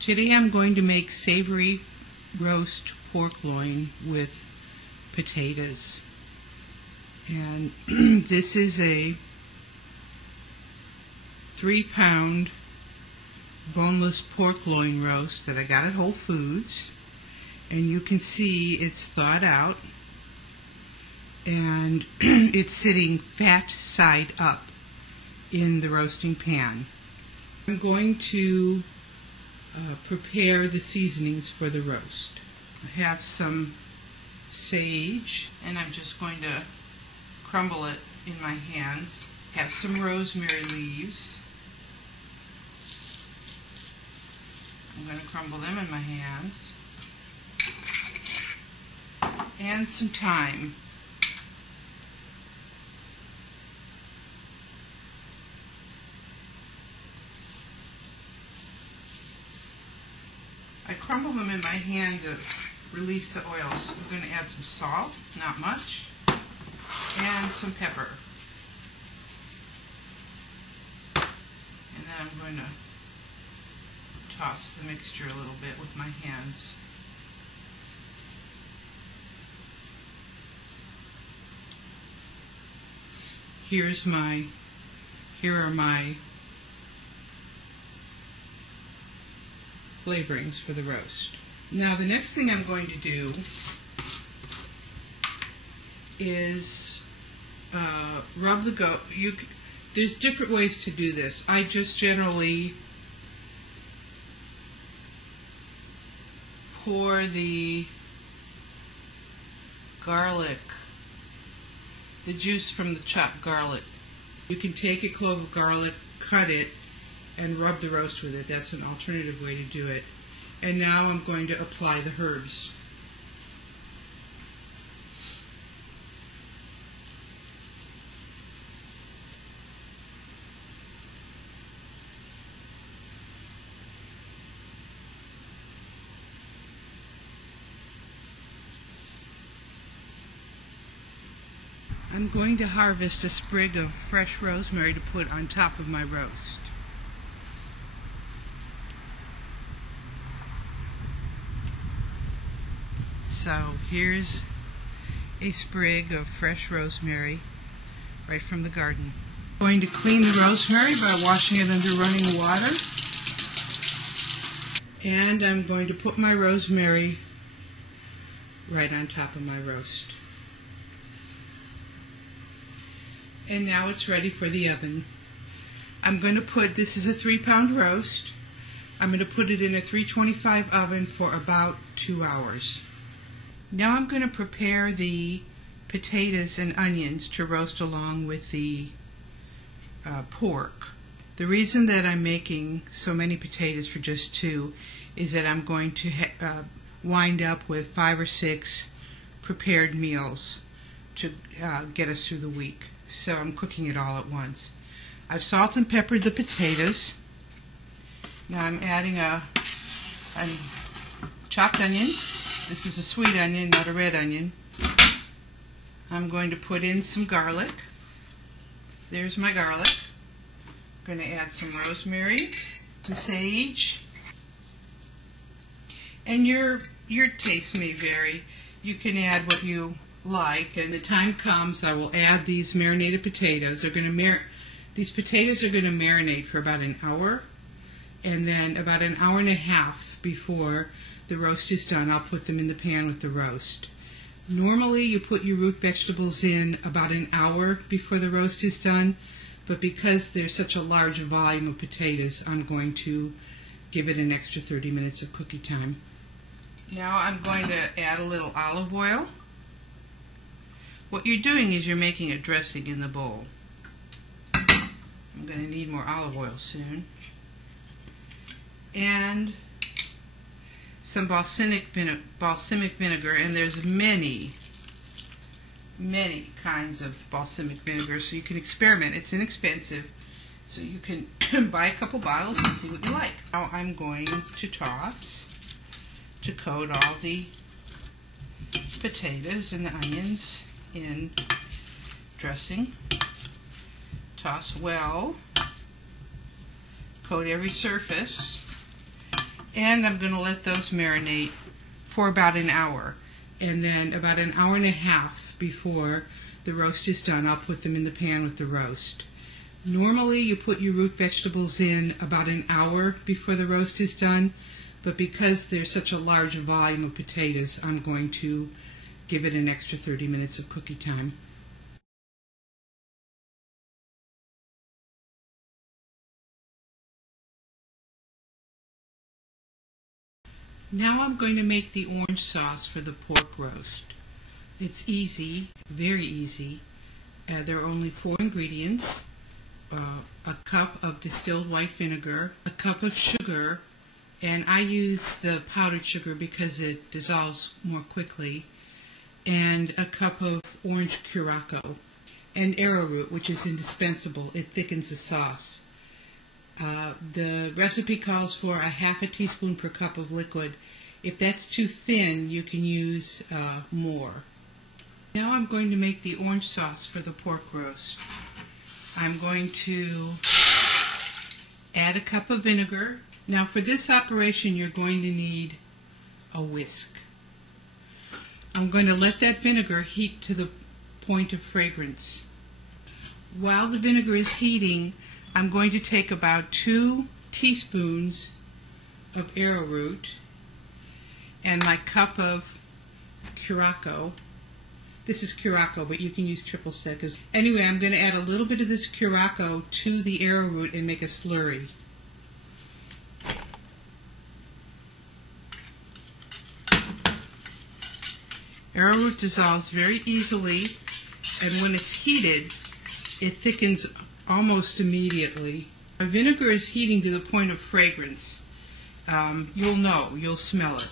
Today I'm going to make savory roast pork loin with potatoes. And this is a 3-pound boneless pork loin roast that I got at Whole Foods. And you can see it's thawed out and it's sitting fat side up in the roasting pan. I'm going to prepare the seasonings for the roast. I have some sage and I'm just going to crumble it in my hands. Have some rosemary leaves. I'm going to crumble them in my hands. And some thyme. I crumble them in my hand to release the oils. I'm going to add some salt, not much, and some pepper. And then I'm going to toss the mixture a little bit with my hands. Here are my flavorings for the roast. Now the next thing I'm going to do is rub the goat. There's different ways to do this. I just generally pour the garlic, the juice from the chopped garlic. You can take a clove of garlic, cut it, and rub the roast with it. That's an alternative way to do it. And now I'm going to apply the herbs. I'm going to harvest a sprig of fresh rosemary to put on top of my roast. So here's a sprig of fresh rosemary right from the garden. I'm going to clean the rosemary by washing it under running water. And I'm going to put my rosemary right on top of my roast. And now it's ready for the oven. I'm going to put, this is a 3-pound roast. I'm going to put it in a 325 oven for about 2 hours. Now I'm going to prepare the potatoes and onions to roast along with the pork. The reason that I'm making so many potatoes for just 2 is that I'm going to wind up with 5 or 6 prepared meals to get us through the week. So I'm cooking it all at once. I've salt and peppered the potatoes. Now I'm adding a chopped onion. This is a sweet onion, not a red onion. I'm going to put in some garlic. There's my garlic. I'm going to add some rosemary, some sage. And your taste may vary. You can add what you like, and the time comes I will add these marinated potatoes. These potatoes are going to marinate for about an hour, and then about an hour and a half before the roast is done, I'll put them in the pan with the roast. Normally you put your root vegetables in about an hour before the roast is done, but because there's such a large volume of potatoes, I'm going to give it an extra 30 minutes of cooking time. Now I'm going to add a little olive oil. What you're doing is you're making a dressing in the bowl. I'm going to need more olive oil soon. And some balsamic vinegar, and there's many kinds of balsamic vinegar, so you can experiment. It's inexpensive, so you can buy a couple bottles and see what you like. Now I'm going to toss to coat all the potatoes and the onions in dressing. Toss well, coat every surface, And I'm going to let those marinate for about an hour. And then about an hour and a half before the roast is done, I'll put them in the pan with the roast. Normally you put your root vegetables in about an hour before the roast is done, but because there's such a large volume of potatoes, I'm going to give it an extra 30 minutes of cooking time. Now I'm going to make the orange sauce for the pork roast. It's easy, very easy. There are only 4 ingredients. A cup of distilled white vinegar, a cup of sugar, and I use the powdered sugar because it dissolves more quickly, and a cup of orange curacao, and arrowroot, which is indispensable. It thickens the sauce. The recipe calls for a half a teaspoon per cup of liquid. If that's too thin, you can use more. Now I'm going to make the orange sauce for the pork roast. I'm going to add a cup of vinegar. Now for this operation you're going to need a whisk. I'm going to let that vinegar heat to the point of fragrance. While the vinegar is heating, I'm going to take about 2 teaspoons of arrowroot and my cup of curacao. This is curacao, but you can use triple sec. Anyway, I'm going to add a little bit of this curacao to the arrowroot and make a slurry. Arrowroot dissolves very easily, and when it's heated, it thickens almost immediately. My vinegar is heating to the point of fragrance. You'll know, you'll smell it.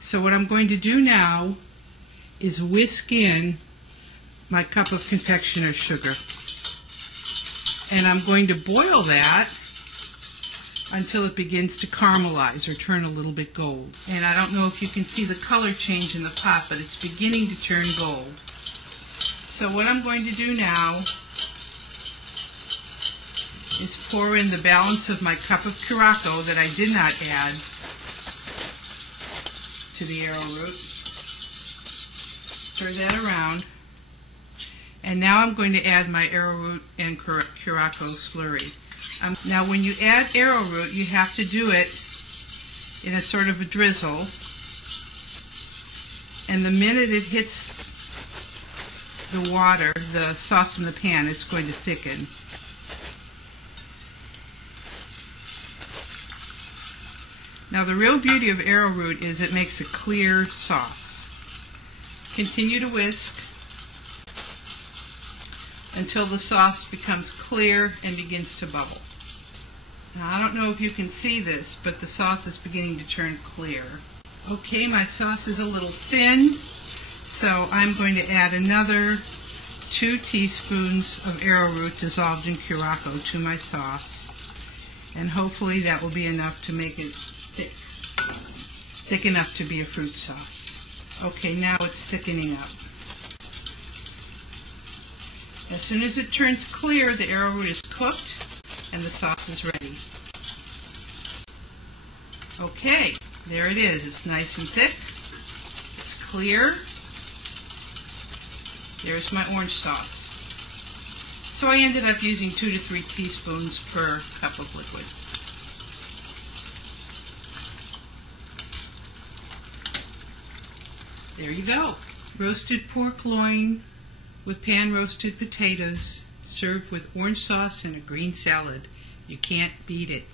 So what I'm going to do now is whisk in my cup of confectioner's sugar. And I'm going to boil that until it begins to caramelize or turn a little bit gold. And I don't know if you can see the color change in the pot, but it's beginning to turn gold. So what I'm going to do now is pour in the balance of my cup of curacao that I did not add to the arrowroot. Stir that around. And now I'm going to add my arrowroot and curacao slurry. Now when you add arrowroot, you have to do it in a sort of a drizzle. And the minute it hits the water, the sauce in the pan, it's going to thicken. Now the real beauty of arrowroot is it makes a clear sauce. Continue to whisk until the sauce becomes clear and begins to bubble. Now I don't know if you can see this, but the sauce is beginning to turn clear. Okay, my sauce is a little thin, so I'm going to add another 2 teaspoons of arrowroot dissolved in curacao to my sauce, and hopefully that will be enough to make it thick enough to be a fruit sauce. Okay, now it's thickening up. As soon as it turns clear, the arrowroot is cooked and the sauce is ready. Okay, there it is. It's nice and thick. It's clear. There's my orange sauce. So I ended up using 2 to 3 teaspoons per cup of liquid. There you go. Roasted pork loin with pan-roasted potatoes, served with orange sauce and a green salad. You can't beat it.